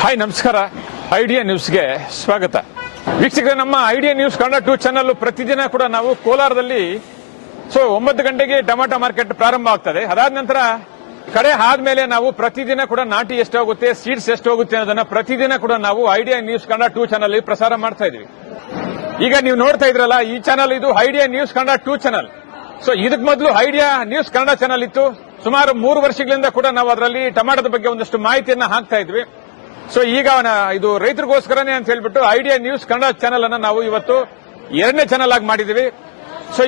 Hi ನಮಸ್ಕಾರ. Idea ನ್ಯೂಸ್ಗೆ ಸ್ವಾಗತ. ವೀಕ್ಷಕರೇ, ನಮ್ಮ ಐಡಿಯಾ ನ್ಯೂಸ್ ಕನ್ನಡ 2 ಚಾನಲ್ ಪ್ರತಿದಿನ ಕೂಡ ನಾವು ಕೋಲಾರದಲ್ಲಿ 9 ಗಂಟೆಗೆ ಟೊಮಾಟೊ ಮಾರ್ಕೆಟ್ ಪ್ರಾರಂಭ ಆಗ್ತದೆ. ಅದಾದ ನಂತರ ಕಡೆ ಆದ್ಮೇಲೆ ನಾವು ಪ್ರತಿದಿನ ಕೂಡ ನಾಟಿ ಎಷ್ಟು ಹೋಗುತ್ತೆ, ಸೀಡ್ಸ್ ಎಷ್ಟು ಹೋಗುತ್ತೆ ಅನ್ನೋದನ್ನ ಪ್ರತಿದಿನ ಕೂಡ ನಾವು ಐಡಿಯಾ ನ್ಯೂಸ್ ಕನ್ನಡ 2 ಚಾನಲ್ ಪ್ರಸಾರ ಮಾಡ್ತಾ ಇದೀವಿ. ಈಗ ನೀವು ನೋಡ್ತಾ ಇದ್ರಲ್ಲ, ಈ ಚಾನಲ್ ಇದು ಐಡಿಯಾ ನ್ಯೂಸ್ ಕನ್ನಡ 2 ಚಾನಲ್. ಇದಕ್ಕೆ ಮೊದಲು ಐಡಿಯಾ ನ್ಯೂಸ್ ಕನ್ನಡ ಚಾನಲ್ ಇತ್ತು. ಸುಮಾರು 3 ವರ್ಷಗಳಿಂದ ಕೂಡ ನಾವು ಅದರಲ್ಲಿ ಟೊಮಾಟೋದ ಬಗ್ಗೆ ಒಂದಷ್ಟು ಮಾಹಿತಿಯನ್ನ ಹಾಕ್ತಾ ಇದ್ವಿ. ಈಗ ಇದು ರೈತರಿಗೋಸ್ಕರನೇ ಅಂತ ಹೇಳ್ಬಿಟ್ಟು ಐಡಿಯಾ ನ್ಯೂಸ್ ಕನ್ನಡ ಚಾನಲ್ ಅನ್ನ ನಾವು ಇವತ್ತು 2ನೇ ಚಾನಲ್ ಆಗಿ ಮಾಡಿದೀವಿ.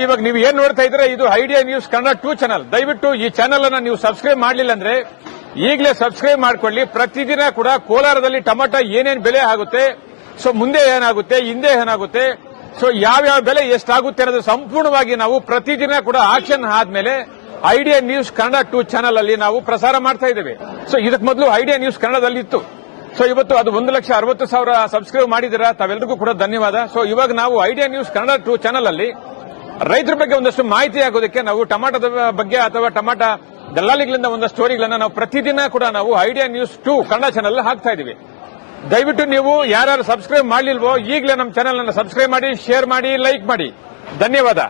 ಇವಾಗ ನೀವು ಏನ್ ನೋಡ್ತಾ ಇದ್ರೆ ಇದು ಐಡಿಯಾ ನ್ಯೂಸ್ ಕನ್ನಡ 2 ಚಾನಲ್. ದಯವಿಟ್ಟು ಈ ಚಾನಲ್ ಅನ್ನ ನೀವು ಸಬ್ಸ್ಕ್ರೈಬ್ ಮಾಡಲಿಲ್ಲ ಅಂದ್ರೆ ಈಗಲೇ ಸಬ್ಸ್ಕ್ರೈಬ್ ಮಾಡ್ಕೊಳ್ಳಿ. ಪ್ರತಿದಿನ ಕೂಡ ಕೋಲಾರದಲ್ಲಿ ಟೊಮಾಟೊ ಏನೇನು ಬೆಲೆ ಆಗುತ್ತೆ, ಮುಂದೆ ಏನಾಗುತ್ತೆ, ಹಿಂದೆ ಏನಾಗುತ್ತೆ, ಯಾವ್ಯಾವ ಬೆಲೆ ಎಷ್ಟಾಗುತ್ತೆ ಅನ್ನೋದು ಸಂಪೂರ್ಣವಾಗಿ ನಾವು ಪ್ರತಿದಿನ ಕೂಡ ಆಕ್ಷನ್ ಆದ್ಮೇಲೆ ಐಡಿಯಾ ನ್ಯೂಸ್ ಕನ್ನಡ 2 ಚಾನಲ್ ಅಲ್ಲಿ ನಾವು ಪ್ರಸಾರ ಮಾಡ್ತಾ ಇದ್ದೇವೆ. ಇದಕ್ಕೆ ಮೊದಲು ಐಡಿಯಾ ನ್ಯೂಸ್ ಕನ್ನಡದಲ್ಲಿ ಇತ್ತು. ಇವತ್ತು ಅದು 1,60,000 ಸಬ್ಸ್ಕ್ರೈಬ್ ಮಾಡಿದ್ದೀರಾ, ತಾವೆಲ್ಲರಿಗೂ ಕೂಡ ಧನ್ಯವಾದ. ಇವಾಗ ನಾವು ಐಡಿಯಾ ನ್ಯೂಸ್ ಕನ್ನಡ 2 ಚಾನಲ್ ಅಲ್ಲಿ ರೈತರ ಬಗ್ಗೆ ಒಂದಷ್ಟು ಮಾಹಿತಿ ಆಗೋದಕ್ಕೆ ನಾವು ಟೊಮಾಟೋದ ಬಗ್ಗೆ ಅಥವಾ ಟೊಮಾಟೊ ದಲ್ಲಾಳಿಗಳಿಂದ ಒಂದಷ್ಟು ಸ್ಟೋರಿಗಳನ್ನ ನಾವು ಪ್ರತಿದಿನ ಕೂಡ ನಾವು ಐಡಿಯಾ ನ್ಯೂಸ್ 2 ಕನ್ನಡ ಚಾನಲ್ ಹಾಕ್ತಾ ಇದೀವಿ. ದಯವಿಟ್ಟು ನೀವು ಯಾರು ಸಬ್ಸ್ಕ್ರೈಬ್ ಮಾಡಲಿಲ್ವೋ ಈಗಲೇ ನಮ್ಮ ಚಾನಲ್ ಅನ್ನು ಸಬ್ಸ್ಕ್ರೈಬ್ ಮಾಡಿ, ಶೇರ್ ಮಾಡಿ, ಲೈಕ್ ಮಾಡಿ. ಧನ್ಯವಾದ.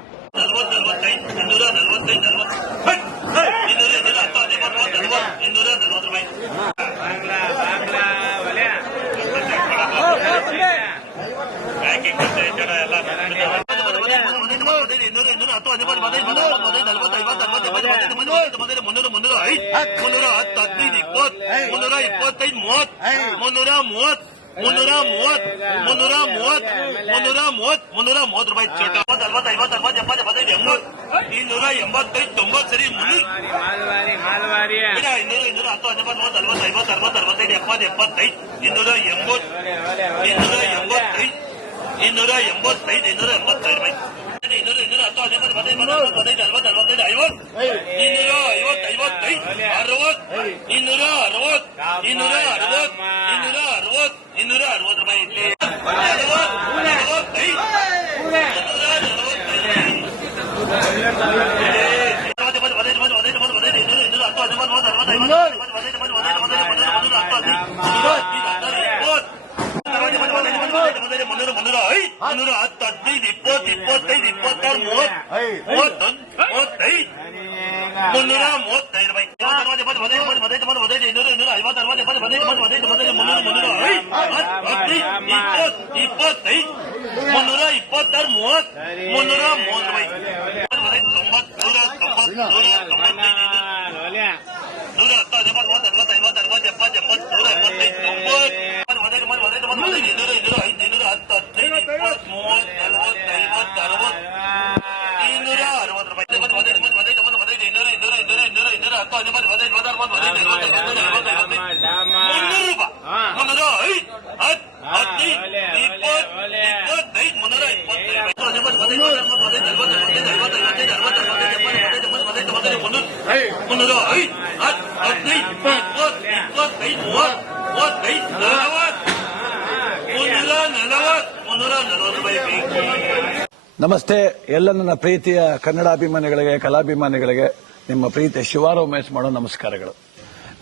ನಮಸ್ತೆ. ಎಲ್ಲ ನನ್ನ ಪ್ರೀತಿಯ ಕನ್ನಡಾಭಿಮಾನಿಗಳಿಗೆ, ಕಲಾಭಿಮಾನಿಗಳಿಗೆ ನಿಮ್ಮ ಪ್ರೀತಿಯ ಶಿವಾರ ಉಮೇಶ್ ಮಾಡೋ ನಮಸ್ಕಾರಗಳು.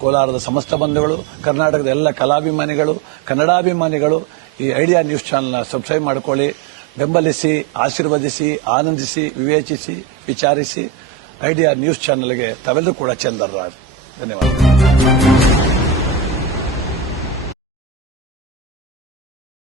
ಕೋಲಾರದ ಸಮಸ್ತ ಬಂಧುಗಳು, ಕರ್ನಾಟಕದ ಎಲ್ಲ ಕಲಾಭಿಮಾನಿಗಳು, ಕನ್ನಡಾಭಿಮಾನಿಗಳು ಈ ಐಡಿಯಾ ನ್ಯೂಸ್ ಚಾನಲ್ನ ಸಬ್ಸ್ಕ್ರೈಬ್ ಮಾಡಿಕೊಳ್ಳಿ, ಬೆಂಬಲಿಸಿ, ಆಶೀರ್ವದಿಸಿ, ಆನಂದಿಸಿ, ವಿವೇಚಿಸಿ, ವಿಚಾರಿಸಿ. ಐಡಿಯಾ ನ್ಯೂಸ್ ಚಾನಲ್ಗೆ ತಾವೆಲ್ಲರೂ ಕೂಡ ಚಂದರ್ರಾಜ್. ಧನ್ಯವಾದ.